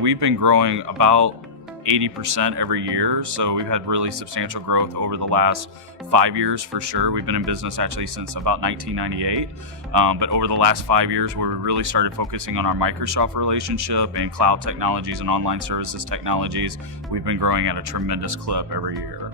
We've been growing about 80% every year, so we've had really substantial growth over the last 5 years for sure. We've been in business actually since about 1998, but over the last 5 years where we really started focusing on our Microsoft relationship and cloud technologies and online services technologies, we've been growing at a tremendous clip every year.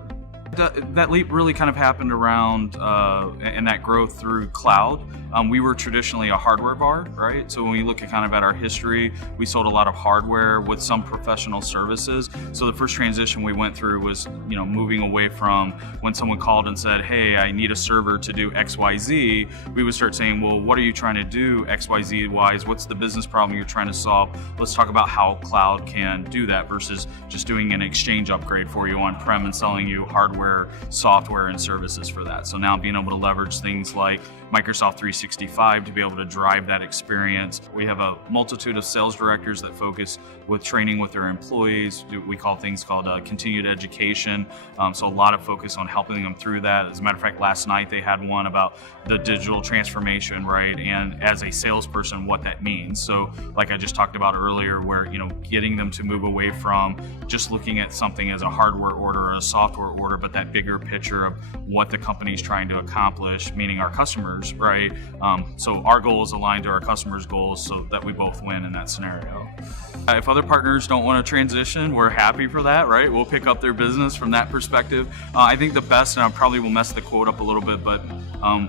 That leap really kind of happened around and that growth through cloud. We were traditionally a hardware VAR, right? So when we look at kind of at our history, we sold a lot of hardware with some professional services. So the first transition we went through was, moving away from when someone called and said, hey, I need a server to do XYZ, we would start saying, well, what are you trying to do XYZ wise? What's the business problem you're trying to solve? Let's talk about how cloud can do that versus just doing an exchange upgrade for you on-prem and selling you hardware, software, and services for that. So now being able to leverage things like Microsoft 365 to be able to drive that experience. We have a multitude of sales directors that focus with training with their employees. We call things called continued education. So a lot of focus on helping them through that. As a matter of fact, last night they had one about the digital transformation, right? And as a salesperson, what that means. So like I just talked about earlier, where, getting them to move away from just looking at something as a hardware order or a software order, but that bigger picture of what the company's trying to accomplish, meaning our customers, right? So our goals align to our customers' goals so that we both win in that scenario. If other partners don't want to transition, we're happy for that, right? We'll pick up their business from that perspective. I think the best, and I probably will mess the quote up a little bit, but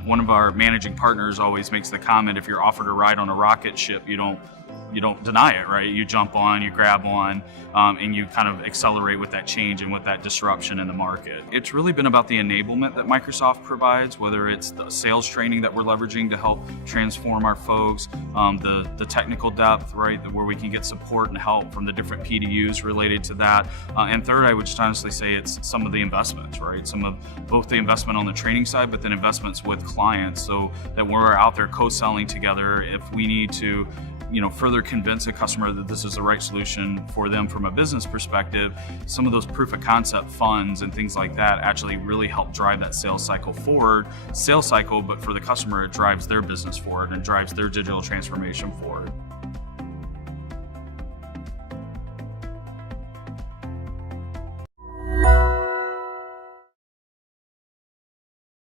one of our managing partners always makes the comment, if you're offered a ride on a rocket ship, you don't deny it, right? You jump on, you grab on, and you kind of accelerate with that change and with that disruption in the market. It's really been about the enablement that Microsoft provides, whether it's the sales training that we're leveraging to help transform our folks, the technical depth, right, where we can get support and help from the different PDUs related to that. And third, I would just honestly say it's some of the investments, right? Some of both the investment on the training side, but then investments with clients, so that when we're out there co-selling together, if we need to further convince a customer that this is the right solution for them from a business perspective, some of those proof of concept funds and things like that actually really help drive that sales cycle forward. But for the customer, it drives their business forward and drives their digital transformation forward.